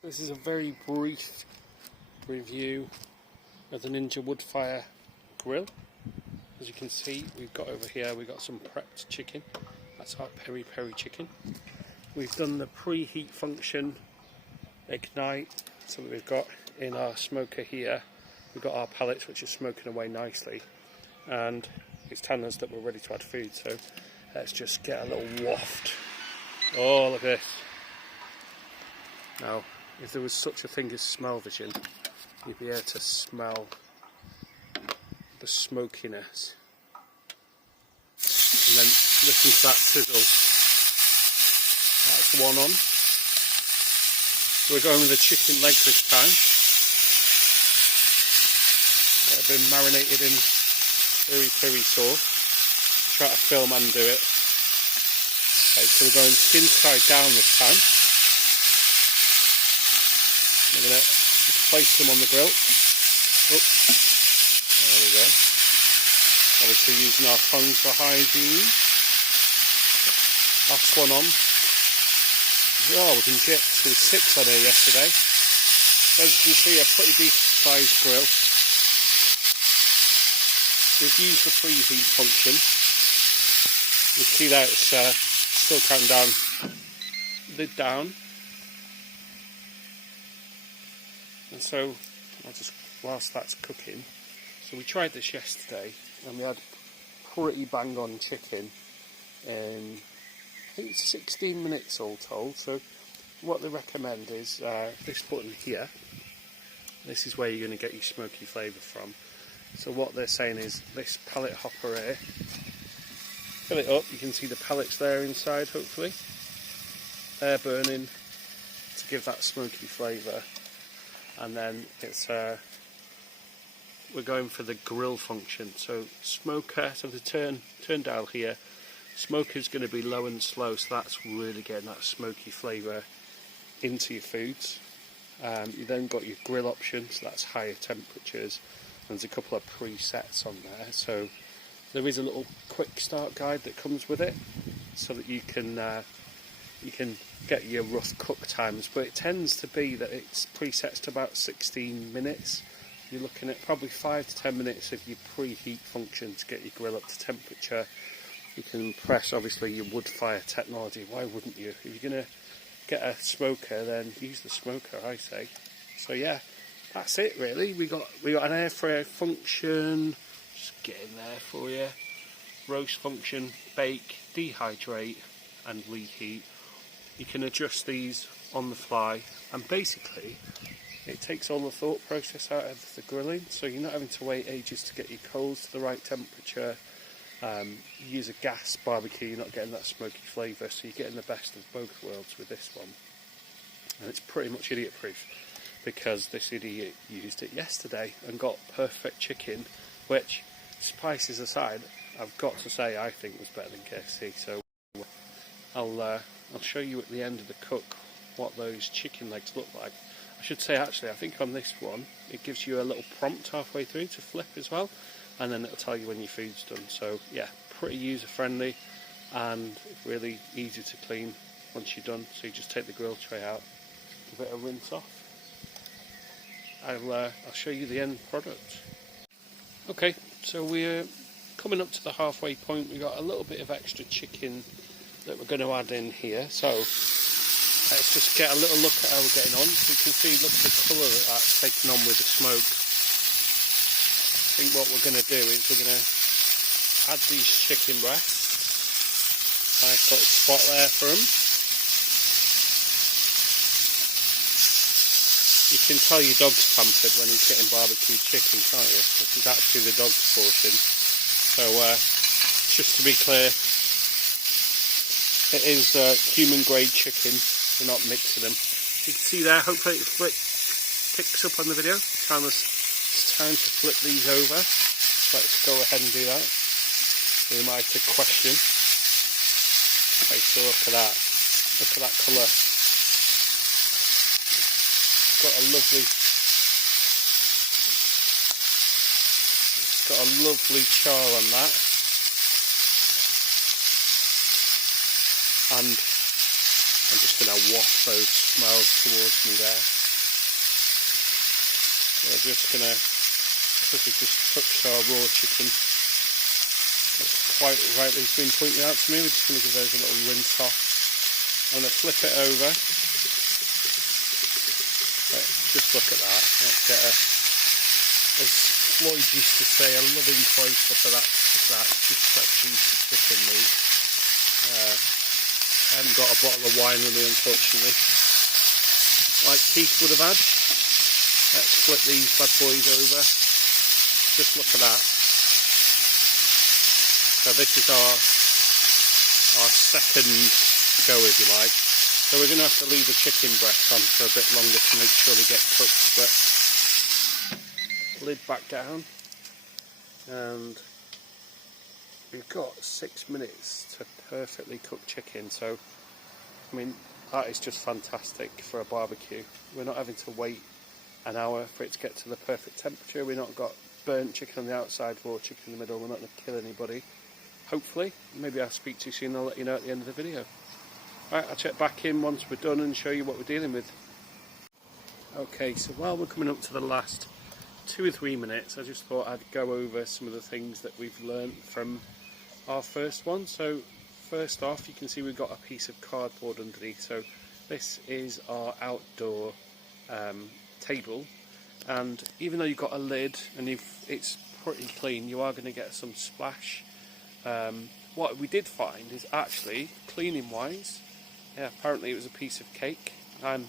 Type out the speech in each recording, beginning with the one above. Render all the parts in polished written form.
This is a very brief review of the Ninja Woodfire grill. As you can see, we've got over here, we've got some prepped chicken. That's our peri peri chicken. We've done the preheat function, ignite, so that we've got in our smoker here. We've got our pallets which are smoking away nicely, and it's telling us that we're ready to add food. So let's just get a little waft. Oh, look at this. Now, if there was such a thing as smell vision, you'd be able to smell the smokiness. And then listen to that sizzle. That's one on. We're going with the chicken legs this time. They've been marinated in peri peri sauce. Try to film and do it. Okay, so we're going skin side down this time. We're going to just place them on the grill. Oh, there we go. Obviously using our tongs for hygiene. Last one on. Oh, we can get to 6 on here yesterday. As you can see, a pretty decent sized grill. We've used the preheat function. You see that it's still counting down. Lid down. And so, whilst that's cooking, so we tried this yesterday and we had pretty bang on chicken in, I think it's 16 minutes all told. So what they recommend is this button here. This is where you're going to get your smoky flavour from. So what they're saying is this pellet hopper here, fill it up, you can see the pellets there inside hopefully. They're burning to give that smoky flavour. And then it's we're going for the grill function. So smoker, so the turn dial here, smoker is going to be low and slow, so that's really getting that smoky flavour into your foods. You then got your grill option, so that's higher temperatures. There's a couple of presets on there, so there is a little quick start guide that comes with it, so that you can get your rough cook times, but it tends to be that it's presets to about 16 minutes. You're looking at probably 5 to 10 minutes of your preheat function to get your grill up to temperature. You can press obviously your wood fire technology. Why wouldn't you? If you're going to get a smoker, then use the smoker, I say. So yeah, that's it really. We got an air fryer function, just getting there for you. Roast function, bake, dehydrate and reheat. You can adjust these on the fly, and basically it takes all the thought process out of the grilling, so you're not having to wait ages to get your coals to the right temperature. You use a gas barbecue, you're not getting that smoky flavour, so you're getting the best of both worlds with this one. And it's pretty much idiot proof, because this idiot used it yesterday and got perfect chicken, which, spices aside, I've got to say I think was better than KFC. So I'll show you at the end of the cook what those chicken legs look like. I should say actually, I think on this one it gives you a little prompt halfway through to flip as well, and then it'll tell you when your food's done. So yeah, pretty user friendly and really easy to clean once you're done. So you just take the grill tray out, give it a rinse off. I'll show you the end product. Okay, so we're coming up to the halfway point. We got a little bit of extra chicken that we're going to add in here, so let's just get a little look at how we're getting on. So you can see, look at the colour that that's taken on with the smoke. I think what we're going to do is we're going to add these chicken breasts. Nice little spot there for them. You can tell your dog's pampered when he's getting barbecued chicken, can't you? This is actually the dog's portion. So just to be clear, it is human grade chicken, we're not mixing them. You can see there, hopefully it picks up on the video. It's time to flip these over. Let's go ahead and do that. We might have a question. Okay, so look at that colour. It's got a lovely char on that. And I'm just going to waft those smells towards me there. We're just going to quickly just touch our raw chicken. That's quite rightly has been pointed out to me. We're just going to give those a little rinse off. I'm going to flip it over. Right, just look at that. Let's get a, as Floyd used to say, a loving close-up of that. Just that juicy chicken meat. I haven't got a bottle of wine with me, unfortunately, like Keith would have had. Let's flip these bad boys over. Just look at that. So this is our second go, if you like. So we're going to have to leave the chicken breast on for a bit longer to make sure they get cooked. But lid back down, and we've got 6 minutes to perfectly cook chicken. So I mean, that is just fantastic for a barbecue. We're not having to wait an hour for it to get to the perfect temperature. We've not got burnt chicken on the outside, raw chicken in the middle. We're not going to kill anybody. Hopefully. Maybe I'll speak to you soon. I'll let you know at the end of the video. Right, I'll check back in once we're done and show you what we're dealing with. Okay, so while we're coming up to the last 2 or 3 minutes, I just thought I'd go over some of the things that we've learnt from our first one. So first off, you can see we've got a piece of cardboard underneath. So this is our outdoor table, and even though you've got a lid and it's pretty clean, you are going to get some splash. What we did find is actually, cleaning wise, yeah, apparently it was a piece of cake. I'm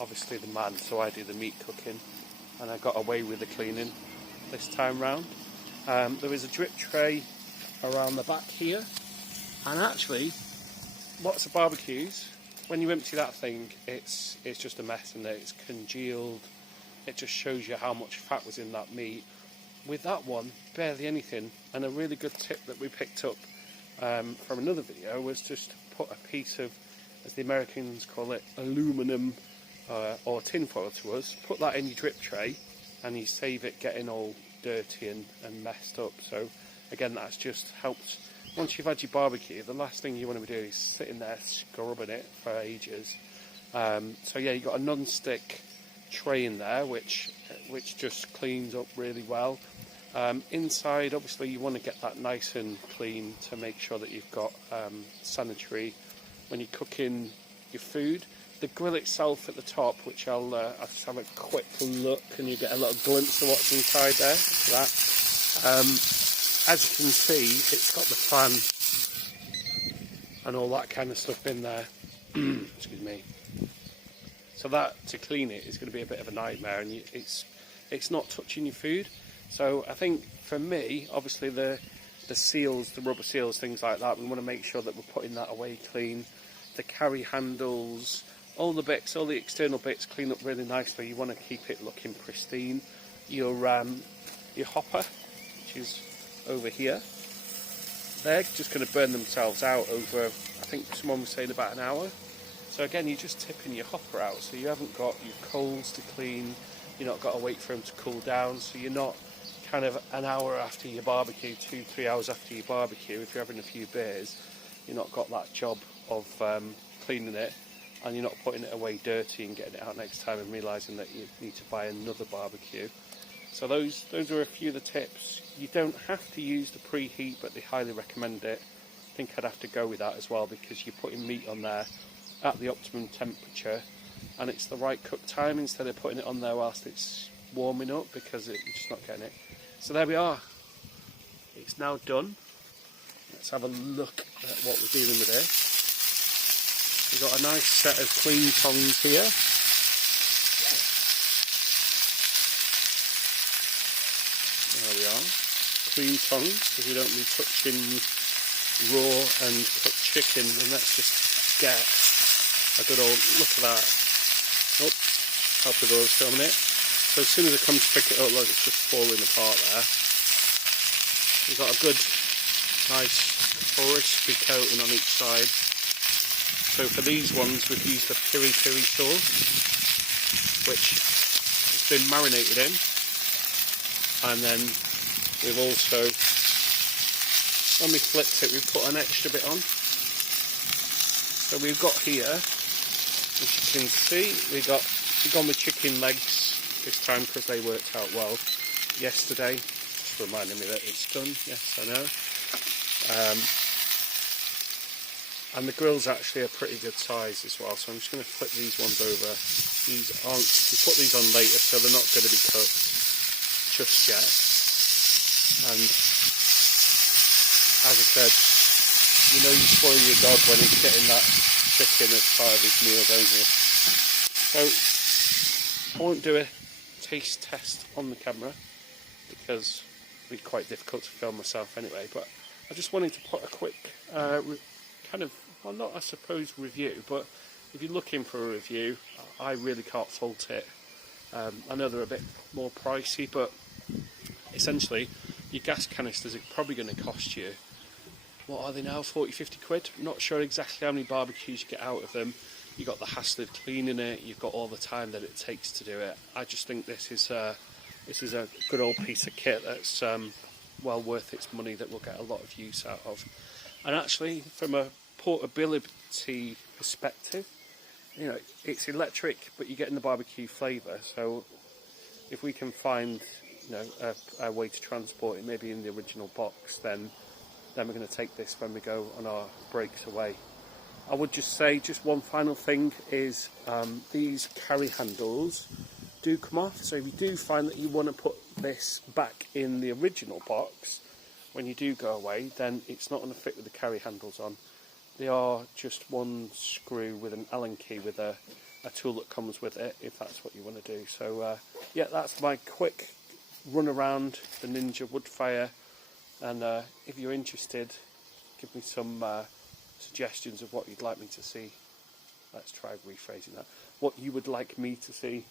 obviously the man, so I do the meat cooking, and I got away with the cleaning this time round. There is a drip tray around the back here, and actually lots of barbecues, when you empty that thing, it's just a mess, and it's congealed. It just shows you how much fat was in that meat. With that one, barely anything. And a really good tip that we picked up from another video was just to put a piece of, as the Americans call it, aluminum or tin foil to us. Put that in your drip tray, and you save it getting all dirty and messed up. So again, that's just helped. Once you've had your barbecue, the last thing you want to be doing is sitting there scrubbing it for ages. So yeah, you've got a non-stick tray in there, which just cleans up really well. Inside, obviously, you want to get that nice and clean to make sure that you've got sanitary when you're cooking your food. The grill itself at the top, which I'll just have a quick look, and you get a little glimpse of what's inside there. Look at that. As you can see, it's got the fan and all that kind of stuff in there. Excuse me. So that, to clean it, is going to be a bit of a nightmare, and it's not touching your food. So I think for me, obviously the seals, the rubber seals, things like that, we want to make sure that we're putting that away clean. The carry handles, all the bits, all the external bits clean up really nicely. You want to keep it looking pristine. Your hopper, which is over here, they're just going to burn themselves out over, I think someone was saying, about an hour. So again, you're just tipping your hopper out, so you haven't got your coals to clean, you're not got to wait for them to cool down, so you're not kind of an hour after your barbecue, 2-3 hours after your barbecue, if you're having a few beers, you're not got that job of cleaning it, and you're not putting it away dirty and getting it out next time and realising that you need to buy another barbecue. So those are a few of the tips. You don't have to use the preheat, but they highly recommend it. I think I'd have to go with that as well, because you're putting meat on there at the optimum temperature, and it's the right cook time instead of putting it on there whilst it's warming up, because you're just not getting it. So there we are. It's now done. Let's have a look at what we're dealing with here. We've got a nice set of clean tongs here. There we are. Clean tongs, because we don't be touching raw and cooked chicken. And let's just get a good old look at that. Oh, help with those filming it. So as soon as I come to pick it up, look, it's just falling apart there. We've got a good, nice, crispy coating on each side. So for these ones, we've used the piri piri sauce, which has been marinated in. And then we've also, when we flipped it, we've put an extra bit on. So we've got here As you can see, we've gone with chicken legs this time because they worked out well yesterday. Just reminding me that it's done. Yes, I know. And the grill's actually a pretty good size as well, so I'm just going to flip these ones over. These aren't, we put these on later, so they're not going to be cooked just yet. And as I said, you know you spoil your dog when he's getting that chicken as part of his meal, don't you? So I won't do a taste test on the camera because it'd be quite difficult to film myself anyway, but I just wanted to put a quick kind of, well, not I suppose review, but if you're looking for a review, I really can't fault it. I know they're a bit more pricey, but essentially your gas canisters are probably going to cost you, what are they now, 40-50 quid? I'm not sure exactly how many barbecues you get out of them. You've got the hassle of cleaning it, you've got all the time that it takes to do it. I just think this is a good old piece of kit that's well worth its money, that we'll get a lot of use out of. And actually, from a portability perspective, you know, it's electric, but you're getting the barbecue flavour. So if we can find, you know, a way to transport it, maybe in the original box, then we're going to take this when we go on our breaks away. I would just say, just one final thing is these carry handles do come off. So if you do find that you want to put this back in the original box when you do go away, then it's not going to fit with the carry handles on. They are just one screw with an Allen key with a tool that comes with it, if that's what you want to do. So yeah, that's my quick run around the Ninja Woodfire, and if you're interested, give me some suggestions of what you'd like me to see. Let's try rephrasing that. What you would like me to see.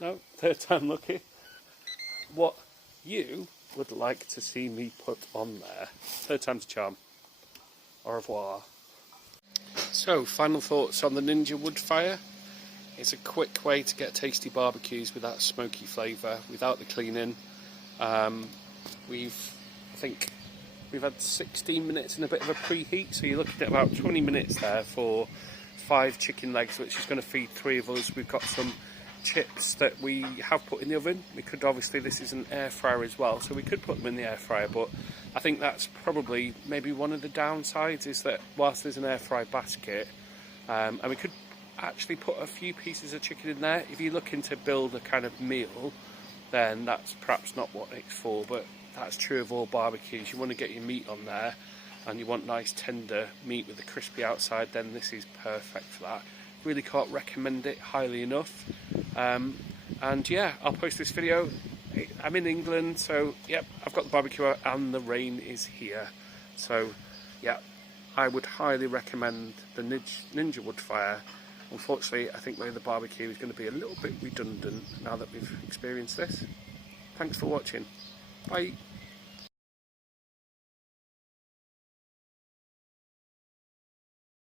No, third time lucky. What you would like to see me put on there. Third time's a charm. Au revoir. So, final thoughts on the Ninja Woodfire. It's a quick way to get tasty barbecues with that smoky flavour, without the cleaning. I think we've had 16 minutes and a bit of a preheat, so you're looking at about 20 minutes there for 5 chicken legs, which is going to feed 3 of us. We've got some chips that we have put in the oven. We could, obviously, this is an air fryer as well, so we could put them in the air fryer, but I think that's probably maybe one of the downsides, is that whilst there's an air fry basket, and we could actually put a few pieces of chicken in there. If you're looking to build a kind of meal, then that's perhaps not what it's for, but that's true of all barbecues. You want to get your meat on there, and you want nice tender meat with the crispy outside, then this is perfect for that. Really can't recommend it highly enough. And yeah, I'll post this video. I'm in England, so yep, I've got the barbecue out and the rain is here. So yeah, I would highly recommend the Ninja Woodfire. Unfortunately, I think maybe the barbecue is going to be a little bit redundant now that we've experienced this. Thanks for watching. Bye.